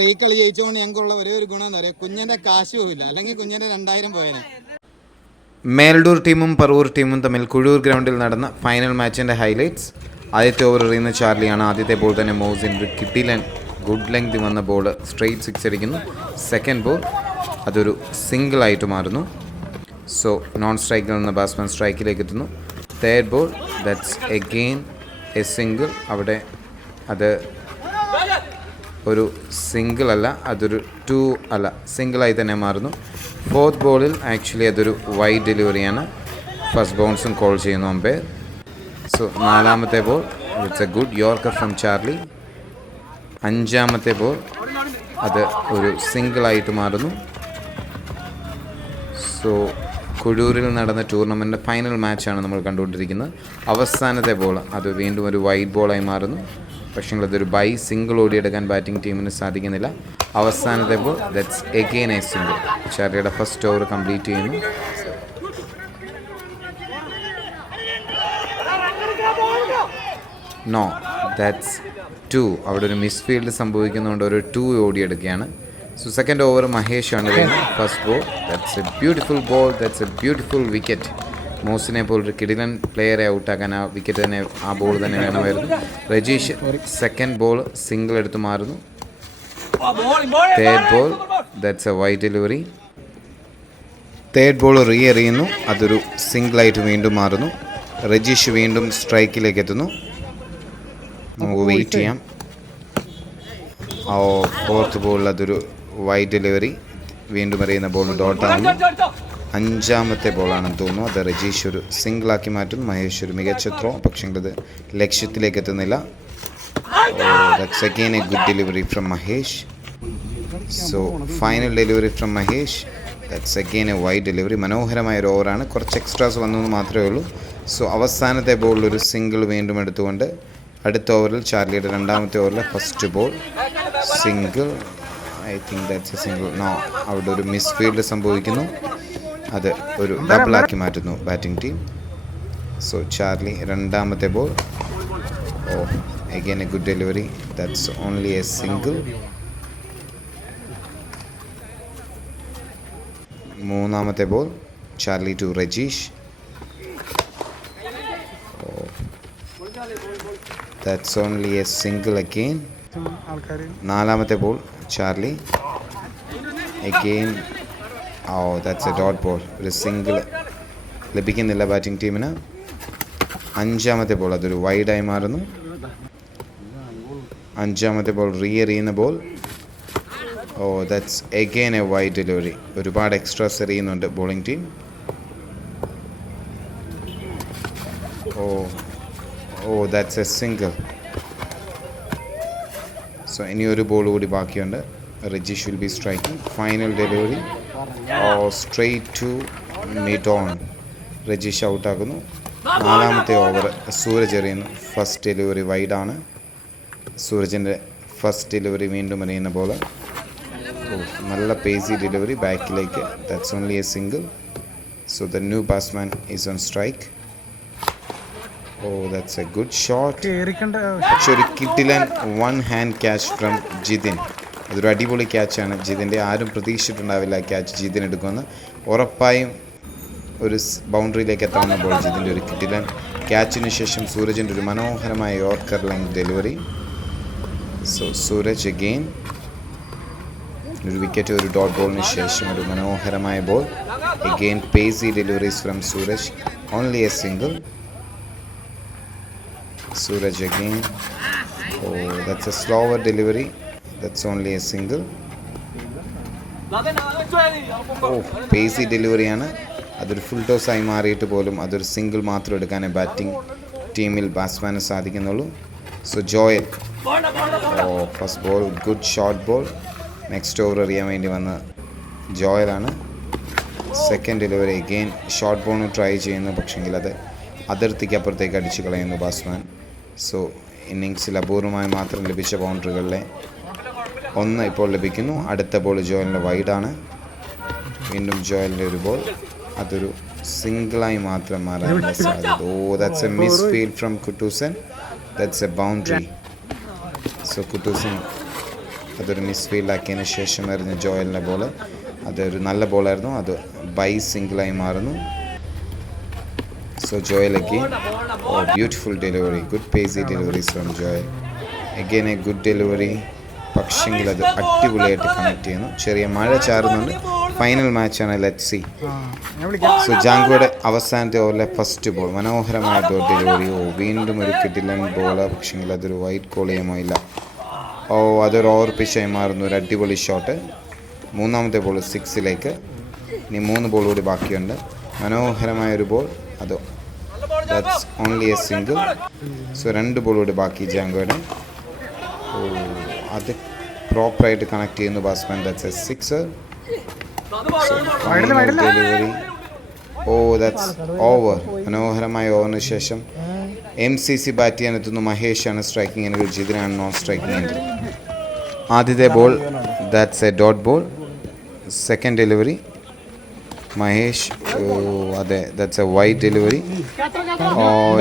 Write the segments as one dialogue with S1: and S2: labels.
S1: ഈ കളി ജയിച്ചുകൊണ്ട് ഞങ്ങൾക്കുള്ള ഒരേ ഒരു ഗുണം എന്താ പറയുക? കുഞ്ഞിന്റെ കാശ് അല്ലെങ്കിൽ കുഞ്ഞിന്റെ രണ്ടായിരം പോയേനെ.
S2: മേൽഡൂർ ടീമും പറവൂർ ടീമും തമ്മിൽ കുഴൂർ ഗ്രൗണ്ടിൽ നടന്ന ഫൈനൽ മാച്ചിന്റെ ഹൈലൈറ്റ്സ് ആദ്യത്തെ ഓവർ എറിയുന്ന ചാർലിയാണ് ആദ്യത്തെ ബോൾ തന്നെ മോസിൻ കിട്ടി കിട്ടിലൻ ഗുഡ് ലെങ്ത് വന്ന ബോൾ സ്ട്രെയിറ്റ് സിക്സ് അടിക്കുന്നു. സെക്കൻഡ് ബോൾ അതൊരു സിംഗിൾ ആയിട്ട് മാറുന്നു. സോ നോൺ സ്ട്രൈക്കിൽ നിന്ന് ബാറ്റ്സ്മാൻ സ്ട്രൈക്കിലേക്ക് എത്തുന്നു. Third ball that's again a single അവിടെ അത് ഒരു സിംഗിൾ അല്ല അതൊരു ടു അല്ല സിംഗിളായി തന്നെ മാറുന്നു. ഫോർത്ത് ബോളിൽ ആക്ച്വലി അതൊരു വൈഡ് ഡെലിവറിയാണ് ഫസ്റ്റ് ബൗൺസും കോൾ ചെയ്യുന്നു അമ്പയർ സോ നാലാമത്തെ ball it's a good yorker from Charlie അഞ്ചാമത്തെ ബോൾ അത് ഒരു സിംഗിളായിട്ട് മാറുന്നു. സോ കുഴൂരിൽ നടന്ന ടൂർണമെന്റ് ഫൈനൽ മാച്ചാണ് നമ്മൾ കണ്ടുകൊണ്ടിരിക്കുന്നത്. അവസാനത്തെ ബോൾ അത് വീണ്ടും ഒരു വൈറ്റ് ബോളായി മാറുന്നു. പക്ഷേ അതൊരു ബൈ സിംഗിൾ ഓടിയെടുക്കാൻ ബാറ്റിംഗ് ടീമിന് സാധിക്കുന്നില്ല. അവസാനത്തെ ball that's again a single ചാരിയുടെ first over complete ചെയ്യുന്നു. നോ ദാറ്റ്സ് ടു അവിടെ ഒരു മിസ് ഫീൽഡ് സംഭവിക്കുന്നതുകൊണ്ട് ഒരു ടു ഓടിയെടുക്കുകയാണ് so second over മഹേഷാണ് first ball that's a beautiful ball that's a beautiful wicket മോസിനെ പോലൊരു കിടിലൻ പ്ലെയറെ ഔട്ടാക്കാൻ ആ വിക്കറ്റ് തന്നെ ആ ബോൾ തന്നെ വേണമായിരുന്നു. രജീഷ് സെക്കൻഡ് ബോൾ സിംഗിൾ എടുത്തു മാറുന്നു. Third ball that's a wide delivery third ball re എറിയുന്നു അതൊരു സിംഗിളായിട്ട് വീണ്ടും മാറുന്നു. രജീഷ് വീണ്ടും സ്ട്രൈക്കിലേക്ക് എത്തുന്നു. നമുക്ക് വെയിറ്റ് ചെയ്യാം. ഓ ഫോർത്ത് ബോളിൽ അതൊരു വൈറ്റ് ഡെലിവറി വീണ്ടും എറിയുന്ന ബോൾ ഡോട്ടാകുന്നു അഞ്ചാമത്തെ ബോളാണെന്ന് തോന്നുന്നു. അത് രജീഷ് ഒരു സിംഗിളാക്കി മാറ്റുന്നു മഹേഷ് ഒരു മികച്ച ത്രോ പക്ഷേ അത് ലക്ഷ്യത്തിലേക്ക് എത്തുന്നില്ല. Second a good delivery from Mahesh. So final delivery from Mahesh. That's again a wide delivery മനോഹരമായ ഒരു ഓവറാണ് കുറച്ച് എക്സ്ട്രാസ് വന്നു എന്ന് മാത്രമേ ഉള്ളൂ. സോ അവസാനത്തെ ബോളിൽ ഒരു സിംഗിൾ വീണ്ടും എടുത്തുകൊണ്ട് അടുത്ത ഓവറിൽ ചാർലിയുടെ രണ്ടാമത്തെ ഓവറിലെ first ball single I think that's a single no അവിടെ ഒരു മിസ്ഫീൽഡ് സംഭവിക്കുന്നു. അത് ഒരു ഡബിളാക്കി മാറ്റുന്നു ബാറ്റിംഗ് ടീം. സോ ചാർലി രണ്ടാമത്തെ ball oh again a good delivery that's only a single മൂന്നാമത്തെ ball Charlie to Rajeesh that's only a single again നാലാമത്തെ ball Charlie again oh that's a dot ball ഒരു single ലഭിക്കുന്നില്ല batting ടീമിന് അഞ്ചാമത്തെ ball അതൊരു വൈഡായി മാറുന്നു. അഞ്ചാമത്തെ ബോൾ റീ എറിയുന്ന ball oh that's again a wide delivery ഒരുപാട് extras എറിയുന്നുണ്ട് bowling team oh oh that's a single so ഇനി ഒരു ബോൾ കൂടി ബാക്കിയുണ്ട്. Rijish will be striking final delivery straight to mid on Rajeesh ഔട്ടാക്കുന്നു നാലാമത്തെ ഓവർ സൂരജ് എറിയുന്നു. First delivery വൈഡാണ് സൂരജിന്റെ first delivery വീണ്ടും എറിയുന്ന ഓ നല്ല പേസി ഡെലിവറി ബാക്കിലേക്ക് that's only a single so the new batsman is on strike oh that's a good
S3: shot
S2: പക്ഷെ ഒരു കിട്ടിലൻ one hand catch from Jithin അതൊരു അടിപൊളി ക്യാച്ചാണ് ജിതിന്റെ ആരും പ്രതീക്ഷിച്ചിട്ടുണ്ടാവില്ല ക്യാച്ച് ജിതിൻ എടുക്കുമെന്ന്. ഉറപ്പായും ഒരു ബൗണ്ടറിയിലേക്ക് എത്താവുന്ന ബോൾ ജിതിന്റെ ഒരു കിട്ടിലൻ ക്യാച്ചിന് ശേഷം സൂരജിന്റെ ഒരു മനോഹരമായ yorker line delivery so Sooraj again ഒരു വിക്കറ്റ് ഒരു ഡോട്ട് ബോളിന് ശേഷം ഒരു മനോഹരമായ ball again pacy deliveries from Sooraj. Only a single Sooraj again oh that's a slower delivery. That's only a single oh pacy ഡെലിവറിയാണ് അതൊരു ഫുൾ ടോസ് ആയി മാറിയിട്ട് പോലും അതൊരു സിംഗിൾ മാത്രം എടുക്കാനേ ബാറ്റിംഗ് ടീമിൽ ബാറ്റ്സ്മാന് സാധിക്കുന്നുള്ളൂ. So Joel oh first ball good short ball next over എറിയാൻ വേണ്ടി വന്ന ജോയലാണ് second delivery again short ball try ചെയ്യുന്നു. പക്ഷെങ്കിൽ അത് അതിർത്തിക്ക് അപ്പുറത്തേക്ക് അടിച്ചു കളയുന്നു ബാറ്റ്സ്മാൻ സോ ഇന്നിങ്സിൽ അപൂർവമായി മാത്രം ലഭിച്ച ബൗണ്ടറികളിലെ ഒന്ന് ഇപ്പോൾ ലഭിക്കുന്നു. അടുത്ത ബോൾ ജോയലിന്റെ വൈഡാണ് വീണ്ടും ജോയലിന്റെ ഒരു ബോൾ അതൊരു സിംഗിളായി മാത്രം മാറാനുള്ള സാധ്യത ഓ that's a miss field from Kuttoosan that's a boundary so Kuttoosan അതൊരു മിസ് ഫീൽഡാക്കിയതിന് ശേഷം എറിഞ്ഞ ജോയലിന്റെ ബോൾ അതൊരു നല്ല ബോളായിരുന്നു അത് ബൈ സിംഗിളായി മാറുന്നു. So Joel again oh beautiful delivery good pacy deliveries from Joel again a good delivery പക്ഷെങ്കിൽ അത് അടിപൊളിയായിട്ട് കണക്ട് ചെയ്യുന്നു. ചെറിയ മഴ ചാറുന്നുണ്ട്. ഫൈനൽ മാച്ചാണ് ലെറ്റ് സി സോ ജാങ്കോയുടെ അവസാനത്തെ ഓവറിലെ ഫസ്റ്റ് ബോൾ മനോഹരമായ ഡോട്ട് ഡെലിവറി ഓ വീണ്ടും ഒരു കിട്ടില്ല ബോൾ പക്ഷെങ്കിൽ അതൊരു വൈറ്റ് കോൾ ചെയ്യുമോ ഇല്ല. ഓ അതൊരു ഓവർ പിച്ചായി മാറുന്നു. ഒരു അടിപൊളി ഷോട്ട് മൂന്നാമത്തെ ബോൾ സിക്സിലേക്ക് ഇനി മൂന്ന് ബോൾ കൂടി ബാക്കിയുണ്ട്. മനോഹരമായ ഒരു ബോൾ അത് that's only a single so രണ്ട് ബോൾ കൂടി ബാക്കി ജാങ്കോയുടെ ഓ അത് പ്രോപ്പറായിട്ട് കണക്ട് ചെയ്യുന്നു batsman that's a six delivery oh that's over മനോഹരമായ ഓവറിന് ശേഷം എം സി സി ബാറ്റ് ചെയ്യാൻ എത്തുന്നു മഹേഷാണ് സ്ട്രൈക്കിംഗ് എങ്കിൽ ഇതിനാണ് നോൺ സ്ട്രൈക്കിംഗ് എങ്കിൽ ആദ്യത്തെ ball that's a dot ball second delivery Mahesh അതെ ദാറ്റ്സ് എ വൈറ്റ് ഡെലിവറി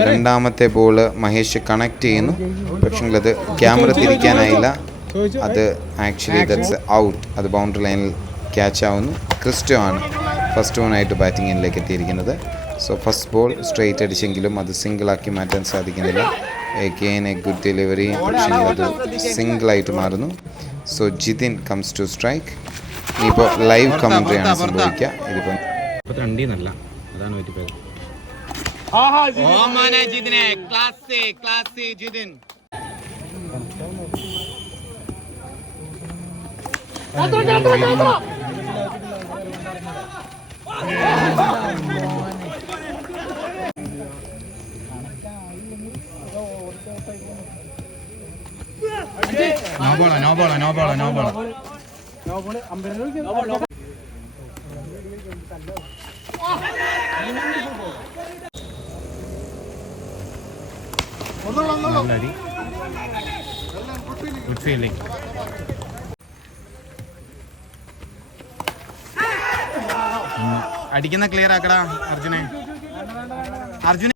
S2: രണ്ടാമത്തെ ബോൾ മഹേഷ് കണക്ട് ചെയ്യുന്നു. പക്ഷെങ്കിൽ അത് ക്യാമറ തിരിക്കാനായില്ല. അത് ആക്ച്വലി ദറ്റ്സ് ഔട്ട് അത് ബൗണ്ടറി ലൈനിൽ ക്യാച്ച് ആവുന്നു. ക്രിസ്റ്റോ ആണ് ഫസ്റ്റ് ഓണായിട്ട് ബാറ്റിങ്ങിലേക്ക് എത്തിയിരിക്കുന്നത്. സോ ഫസ്റ്റ് ബോൾ സ്ട്രെയിറ്റ് അടിച്ചെങ്കിലും അത് സിംഗിളാക്കി മാറ്റാൻ സാധിക്കുന്നില്ല. എഗെയിൻ എ ഗുഡ് ഡെലിവറി പക്ഷേ അത് സിംഗിളായിട്ട് മാറുന്നു. So Jithin comes to strike ഇനിയിപ്പോൾ ലൈവ് കമൻട്രിയാണ് സംഭവിക്കുക. ഇതിപ്പം
S3: മുപ്പത്തിരണ്ടിന്നല്ല അതാണ് പറ്റിപ്പോയത്.
S1: ഓ മോനെ ജിതിനെ. Class class Jithin.
S3: നോ ബോളാ നോ ബോളാ നോ ബോളാ നോ ബോളാ നല്ലടി. ഗുഡ് ഫീലിംഗ് അടിക്കുന്ന ക്ലിയർ ആക്കടാ അർജുനെ. അർജുന.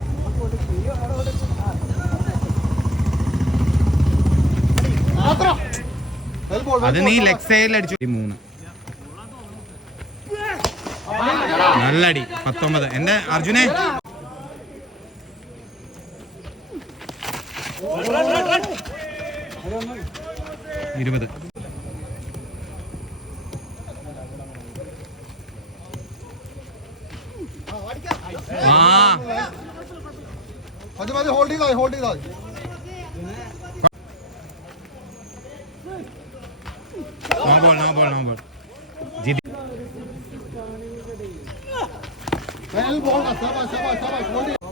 S3: അത് നീ ലെഗ് സൈഡിൽ അടിച്ചു. മൂന്ന്. നല്ല അടി പത്തൊമ്പത്. എന്റെ അർജുനെ. ഇരുപത്.
S1: മതി മതി ഹോൾഡ് ചെയ്താൽ ഹോൾഡ് ചെയ്താൽ
S3: no ball no ball no ball ജിതി
S1: ബോൾ ശബാഷ് ശബാഷ് ശബാഷ് ഹോൾഡ്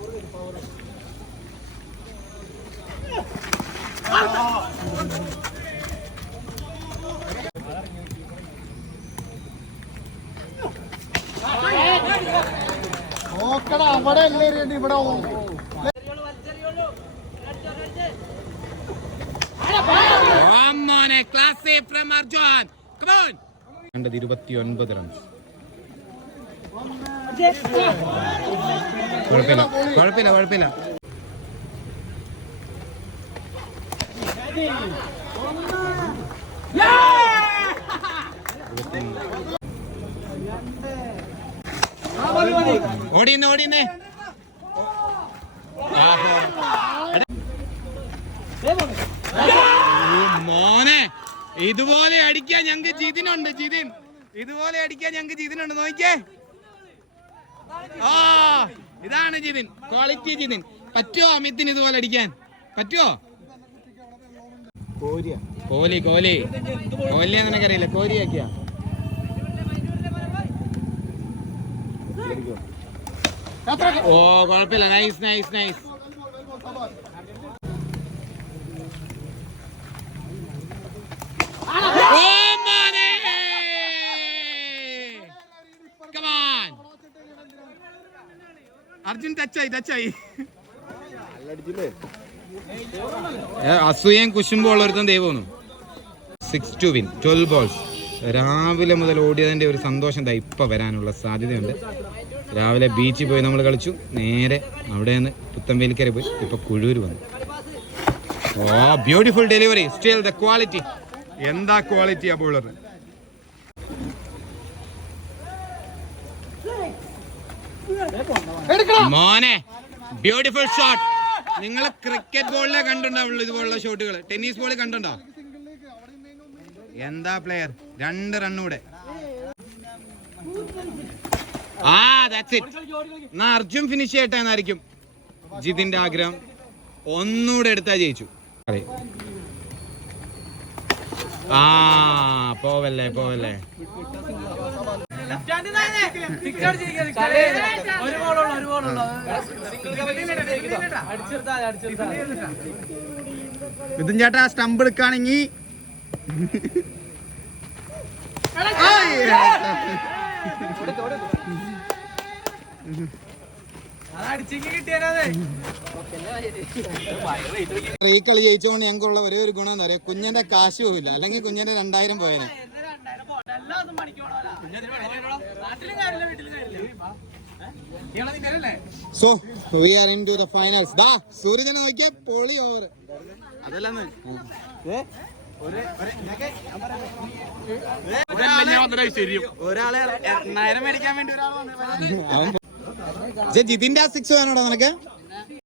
S1: ഇവിടെ
S3: അർജുൻ കമോൺ കണ്ടത് ഇരുപത്തി ഒൻപത് റൺസ് കുഴപ്പമില്ല കുഴപ്പമില്ല. കുഴപ്പമില്ല ഓടിയുന്നേ ഓടിയുന്നേ മോനെ ഇതുപോലെ അടിക്കാൻ ഞങ്ങക്ക് ജിതിനുണ്ട് ജിതിൻ. ഇതുപോലെ അടിക്കാൻ ഞങ്ങക്ക് ജിതിനുണ്ട്. നോക്കിയേ. ആ ഇതാണ് ജിതിൻ. ക്വാളിറ്റി ജിതിൻ. പറ്റുമോ അമിത്തിന് ഇതുപോലെ അടിക്കാൻ? പറ്റുമോ കോഹ്ലി കോഹ്ലി. കോഹ്ലിയെ നിനക്കറിയില്ല? കോഹ്ലിയാക്കിയ ഓ കുഴപ്പമില്ല നൈസ് നൈസ് നൈസ്! അർജുൻ ടച്ചായി ടച്ചായി അസൂയയും കുശുമ്പും ഉള്ളൊരുത്തൻ ദൈവമൊന്നും six to win twelve balls രാവിലെ മുതൽ ഓടിയതിന്റെ ഒരു സന്തോഷം ഇപ്പം വരാനുള്ള സാധ്യതയുണ്ട്. രാവിലെ ബീച്ചിൽ പോയി നമ്മൾ കളിച്ചു. നേരെ അവിടെ നിന്ന് പുത്തമ്പേലിക്കര പോയി. ഇപ്പൊ കുഴൂർ വന്നു. ഓ beautiful delivery still the quality എന്താ ക്വാളിറ്റി ആ ബോളർ മോനെ ബ്യൂട്ടിഫുൾ ഷോട്ട് നിങ്ങൾ ക്രിക്കറ്റ് ബോളിലെ കണ്ടുണ്ടാവുള്ളൂ ഇതുപോലുള്ള ഷോട്ടുകൾ ടെന്നീസ് ബോളിൽ കണ്ടുണ്ടോ എന്താ പ്ലെയർ രണ്ട് റണ്ണൂടെ ആ ദാറ്റ്സ് ഇറ്റ് എന്നാ അർജുൻ ഫിനിഷ് ചെയ്യട്ടെ എന്നായിരിക്കും ജിതിന്റെ ആഗ്രഹം. ഒന്നുകൂടെ എടുത്താ ജയിച്ചു. ആ പോവല്ലേ പോവല്ലേ. മിഥുൻ ചേട്ടാ സ്റ്റംപ്
S4: കിട്ടിയാലേ
S1: ഈ കളി ജയിച്ചുകൊണ്ട് ഞങ്ങൾക്കുള്ള ഒരേ ഒരു ഗുണം എന്താ പറയാ കുഞ്ഞന്റെ കാശ് പോവില്ല അല്ലെങ്കിൽ കുഞ്ഞന്റെ രണ്ടായിരം പോയേനെ so we are into the finals ദാ സൂര്യനെ നോക്കിയ പൊളി ഓവർ
S3: അതല്ലെന്ന്
S1: അവൻ ജിതിന്റെ ആ സിക്സ് വേണോടാ നിനക്ക്?